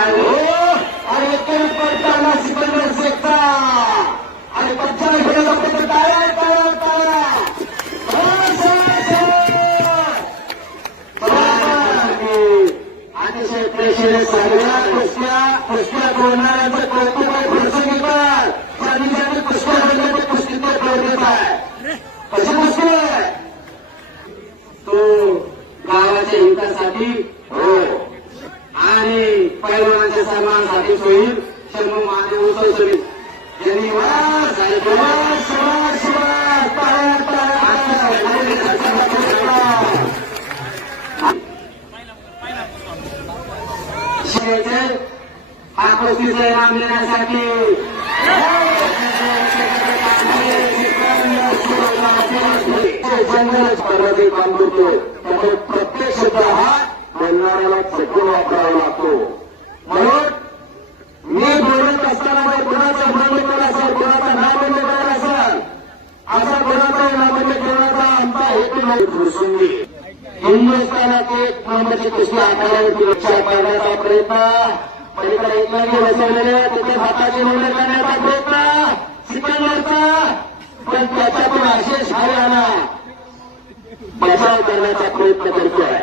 आहे. आणि एकरी पडताना. अतिशय प्रेक्षणीय सगळ्या बोलणाऱ्यांचं कौतुक आहे प्रसंगी पण त्यांनी कुस्त्या बोलले ते आहे. कशी गावाच्या हितासाठी हो पैलवानाच्या साथी होईल सर्व महादेव उत्सव समिती यांनी वास आणि वास, वास, वास, टाळ्या, टाळ्या. हा कुस्तीचा इनाम देण्यासाठी जंगल काम करतो त्यामुळे प्रत्येक शब्द हा बोलणाऱ्याला चटून वापरावा लागतो म्हणून कुणाचा ना बंद म्हणजे केला असेल? असा कोणाचा नाबंद करण्याचा आमचा हेतू प्रसंगी हिंदुस्थानात एक नंबरची कुस्ती आखाड्यावरती रक्षा करण्याचा प्रयत्न? पलीकडे इंग्लंडी बसवलेले तिथे भाताची नोंद करण्याचा प्रयत्न. सिकंदरचा. पण त्याच्यातून आशेष हरियाणा बचाव करण्याचा प्रयत्न करतोय.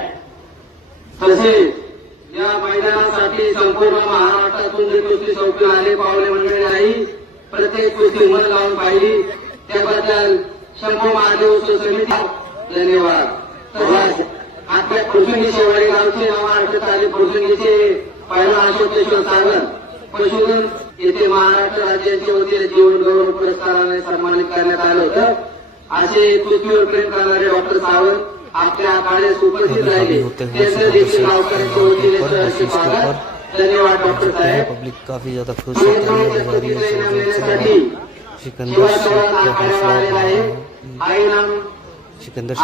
तसेच या मैदानासाठी संपूर्ण महाराष्ट्रातून जे कुस्ती शौकीन आले पावले मंडळी नाही प्रत्येक कुस्ती मन लावून पाहिली. त्याबद्दल शंभू महादेव समिती धन्यवाद. आपल्या फुरसुंगी शेवाडी गावचे महाराष्ट्रात आले. फुरसुंगीचे पहिला अशोक केशव सावंत पशुधन येथे महाराष्ट्र राज्याच्या वतीने जीवन गौरव पुरस्काराने सन्मानित करण्यात आलं होतं. असे पृथ्वीवर प्रेम करणारे डॉक्टर सावंत आपल्या काळे सुप्रसिद्ध राहिले. त्यांचं देखील गावकऱ्यांच्या वतीने धन्यवाद डॉक्टर साहेब. पब्लिक काफी ज्यादा खुश होती है सिकंदर नाम। सिकंदर